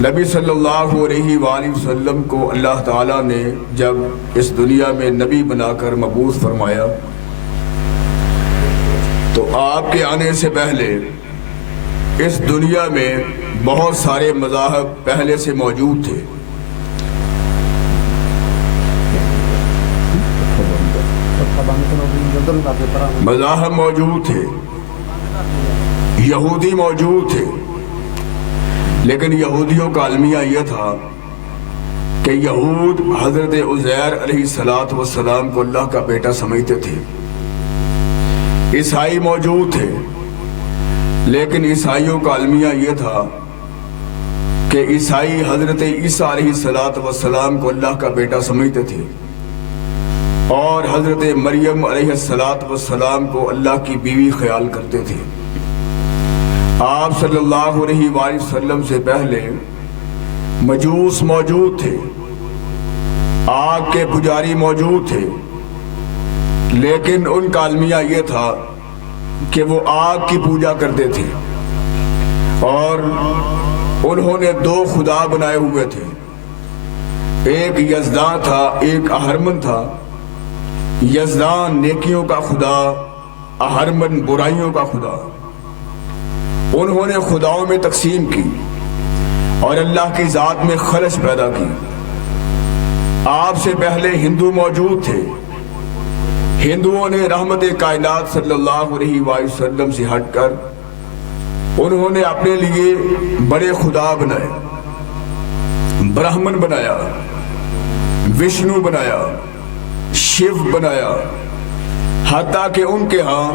نبی صلی اللہ علیہ وآلہ وسلم کو اللہ تعالیٰ نے جب اس دنیا میں نبی بنا کر مبعوث فرمایا تو آپ کے آنے سے پہلے اس دنیا میں بہت سارے مذاہب پہلے سے موجود تھے۔ مذاہب موجود تھے، یہودی موجود تھے، لیکن یہودیوں کا المیہ یہ تھا کہ یہود حضرت عزیر علیہ السلام کو اللہ کا بیٹا سمجھتے تھے۔ عیسائی موجود تھے، لیکن عیسائیوں کا المیہ یہ تھا کہ عیسائی حضرت عیسیٰ علیہ السلام کو اللہ کا بیٹا سمجھتے تھے اور حضرت مریم علیہ السلام کو اللہ کی بیوی خیال کرتے تھے۔ آپ صلی اللہ علیہ وآلہ وسلم سے پہلے مجوس موجود تھے، آگ کے پجاری موجود تھے، لیکن ان کا المیہ یہ تھا کہ وہ آگ کی پوجا کرتے تھے اور انہوں نے دو خدا بنائے ہوئے تھے، ایک یزدان تھا، ایک اہرمن تھا۔ یزدان نیکیوں کا خدا، اہرمن برائیوں کا خدا۔ انہوں نے خداؤں میں تقسیم کی اور اللہ کی ذات میں خلش پیدا کی۔ آپ سے پہلے ہندو موجود تھے، ہندوؤں نے رحمت کائنات صلی اللہ علیہ وآلہ وسلم سے ہٹ کر انہوں نے اپنے لیے بڑے خدا بنائے، برہمن بنایا، وشنو بنایا، شیو بنایا، حتیٰ کہ ان کے ہاں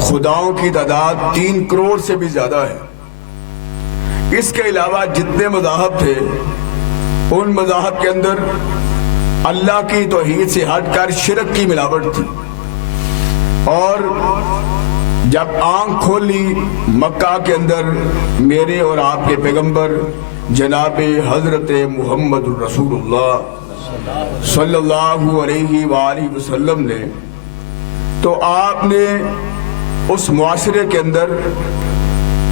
خداؤں کی تعداد 3 کروڑ سے بھی زیادہ ہے۔ اس کے علاوہ جتنے مذاہب تھے ان مذاہب کے اندر اللہ کی توحید سے ہٹ کر شرک کی ملاوٹ تھی۔ اور جب آنکھ کھولی مکہ کے اندر میرے اور آپ کے پیغمبر جناب حضرت محمد رسول اللہ صلی اللہ علیہ وآلہ وسلم نے، تو آپ نے اس معاشرے کے اندر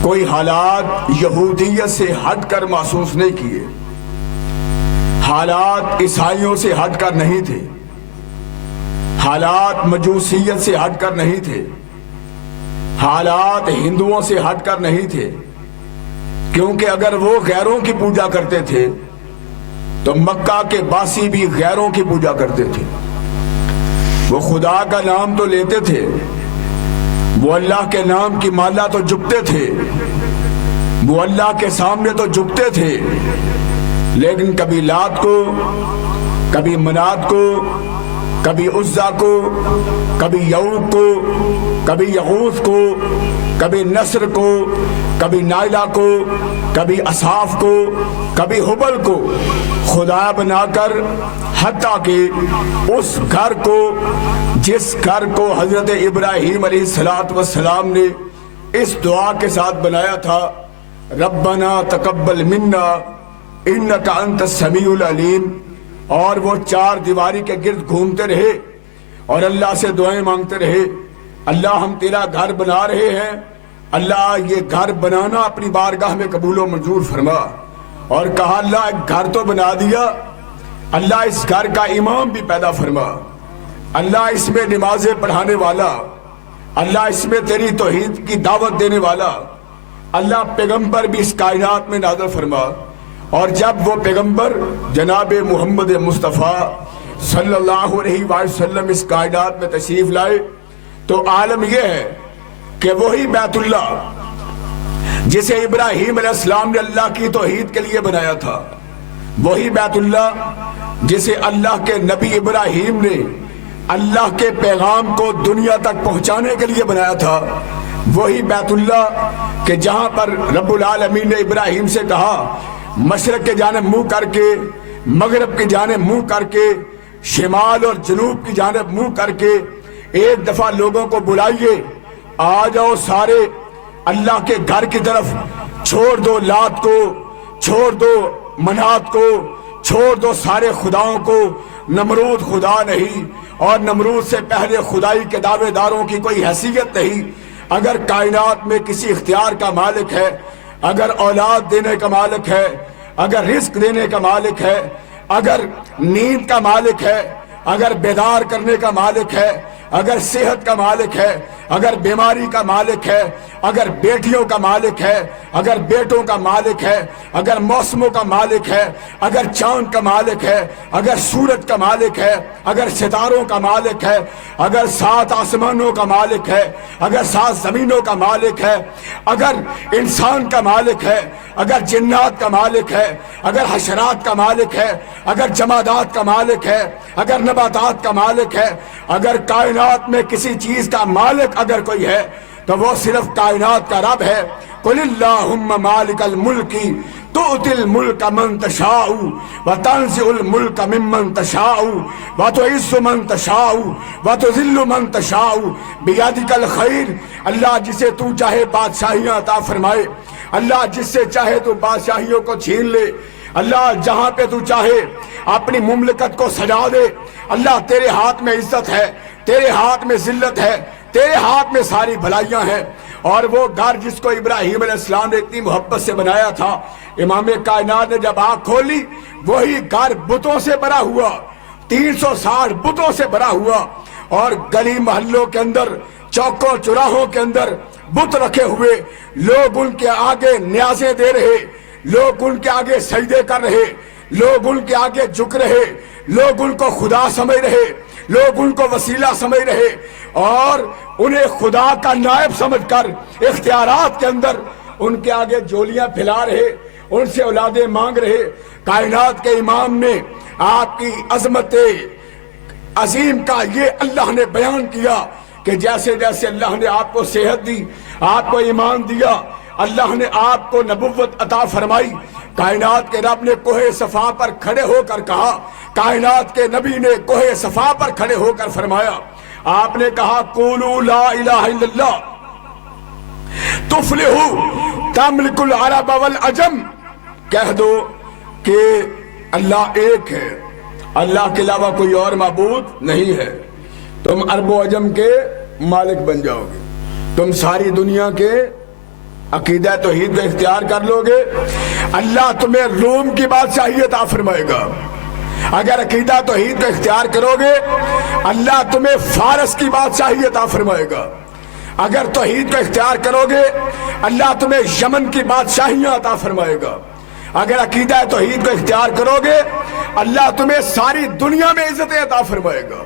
کوئی حالات یہودیت سے ہٹ کر محسوس نہیں کیے، حالات عیسائیوں سے ہٹ کر نہیں تھے، حالات مجوسیت سے ہٹ کر نہیں تھے، حالات ہندوؤں سے ہٹ کر نہیں تھے، کیونکہ اگر وہ غیروں کی پوجا کرتے تھے تو مکہ کے باسی بھی غیروں کی پوجا کرتے تھے۔ وہ خدا کا نام تو لیتے تھے، وہ اللہ کے نام کی مالا تو جھکتے تھے، وہ اللہ کے سامنے تو جھکتے تھے، لیکن کبھی لات کو، کبھی منات کو، کبھی عزا کو، کبھی یعوق کو، کبھی یغوث کو، کبھی نصر کو، کبھی نائلہ کو، کبھی اصحاف کو، کبھی حبل کو خدا بنا کر، حتیٰ کہ اس گھر کو، جس گھر کو حضرت ابراہیم علیہ السلام نے اس دعا کے ساتھ بنایا تھا، ربنا تقبل منا انک انت السمیع العلیم، اور وہ 4 دیواری کے گرد گھومتے رہے اور اللہ سے دعائیں مانگتے رہے، اللہ ہم تیرا گھر بنا رہے ہیں، اللہ یہ گھر بنانا اپنی بارگاہ میں قبول و منظور فرما۔ اور کہا اللہ ایک گھر تو بنا دیا، اللہ اس گھر کا امام بھی پیدا فرما، اللہ اس میں نمازیں پڑھانے والا، اللہ اس میں تیری توحید کی دعوت دینے والا، اللہ پیغمبر بھی اس کائنات میں نازل فرما۔ اور جب وہ پیغمبر جناب محمد مصطفیٰ صلی اللہ علیہ وآلہ وسلم اس کائنات میں تشریف لائے تو عالم یہ ہے کہ وہی بیت اللہ جسے ابراہیم علیہ السلام نے اللہ کی توحید کے لیے بنایا تھا، وہی بیت اللہ جسے اللہ کے نبی ابراہیم نے اللہ کے پیغام کو دنیا تک پہنچانے کے لیے بنایا تھا، وہی بیت اللہ کہ جہاں پر رب العالمین نے ابراہیم سے کہا مشرق کے جانب منہ کر کے، مغرب کی جانب منہ کر کے، شمال اور جنوب کی جانب منہ کر کے ایک دفعہ لوگوں کو بلائیے، آ جاؤ سارے اللہ کے گھر کی طرف، چھوڑ دو لات کو، چھوڑ دو منات کو، چھوڑ دو سارے خداؤں کو، نمرود خدا نہیں اور نمرود سے پہلے خدائی کے دعوے داروں کی کوئی حیثیت نہیں۔ اگر کائنات میں کسی اختیار کا مالک ہے، اگر اولاد دینے کا مالک ہے، اگر رزق دینے کا مالک ہے، اگر نیند کا مالک ہے، اگر بیدار کرنے کا مالک ہے، اگر صحت کا مالک ہے، اگر بیماری کا مالک ہے، اگر بیٹیوں کا مالک ہے، اگر بیٹوں کا مالک ہے، اگر موسموں کا مالک ہے، اگر چاند کا مالک ہے، اگر سورج کا مالک ہے، اگر ستاروں کا مالک ہے، اگر 7 آسمانوں کا مالک ہے، اگر 7 زمینوں کا مالک ہے، اگر انسان کا مالک ہے، اگر جنات کا مالک ہے، اگر حشرات کا مالک ہے، اگر جمادات کا مالک ہے، اگر نباتات کا مالک ہے، اگر کائنات میں کسی چیز کا مالک اگر کوئی ہے تو وہ صرف کائنات کا رب ہے۔ قل اللہم مالک الملک تؤتی الملک من تشاء وتنزع الملک ممن تشاء وتعز من تشاء وتذل من تشاء بیدک الخیر۔ اللہ جسے تو چاہے بادشاہیاں عطا فرمائے، اللہ جس سے چاہے تو بادشاہیوں کو چھین لے، اللہ جہاں پہ تو چاہے اپنی مملکت کو سجا دے۔ اللہ تیرے ہاتھ میں عزت ہے، تیرے ہاتھ میں ذلت ہے، تیرے ہاتھ میں ساری بھلائیاں ہیں۔ اور وہ گھر جس کو ابراہیم علیہ السلام نے اتنی محبت سے بنایا تھا، امام کائنات نے جب آنکھ کھولی وہی گھر بتوں سے بھرا ہوا، 360 بتوں سے بھرا ہوا، اور گلی محلوں کے اندر، چوکوں چراہوں کے اندر بت رکھے ہوئے، لوگ ان کے آگے نیازیں دے رہے، لوگ ان کے آگے سجدے کر رہے، لوگ ان کے آگے جھک رہے، لوگ ان کو خدا سمجھ رہے، لوگ ان کو وسیلہ سمجھ رہے، اور انہیں خدا کا نائب سمجھ کر اختیارات کے اندر ان کے آگے جولیاں پھیلا رہے، ان سے اولادیں مانگ رہے۔ کائنات کے امام نے آپ کی عظمت عظیم کا یہ اللہ نے بیان کیا کہ جیسے جیسے اللہ نے آپ کو صحت دی، آپ کو ایمان دیا، اللہ نے آپ کو نبوت عطا فرمائی، کائنات کے رب نے کوہ صفا پر کھڑے ہو کر کہا، کائنات کے نبی نے کوہ صفا پر کھڑے ہو کر فرمایا، آپ نے کہا قولوا لا الہ الا اللہ تفلحوا تملک العرب والعجم، کہہ دو کہ اللہ ایک ہے، اللہ کے علاوہ کوئی اور معبود نہیں ہے، تم عرب و عجم کے مالک بن جاؤ گے، تم ساری دنیا کے عقیدہ توحید کو اختیار کر لو گے، اللہ تمہیں روم کی بادشاہی عطا فرمائے گا۔ اگر عقیدہ توحید کو اختیار کرو گے اللہ تمہیں فارس کی بادشاہی عطا فرمائے گا۔ اگر توحید کو اختیار کرو گے اللہ تمہیں یمن کی بادشاہیاں عطا فرمائے گا۔ اگر عقیدہ توحید کو اختیار کرو گے اللہ تمہیں ساری دنیا میں عزتیں عطا فرمائے گا۔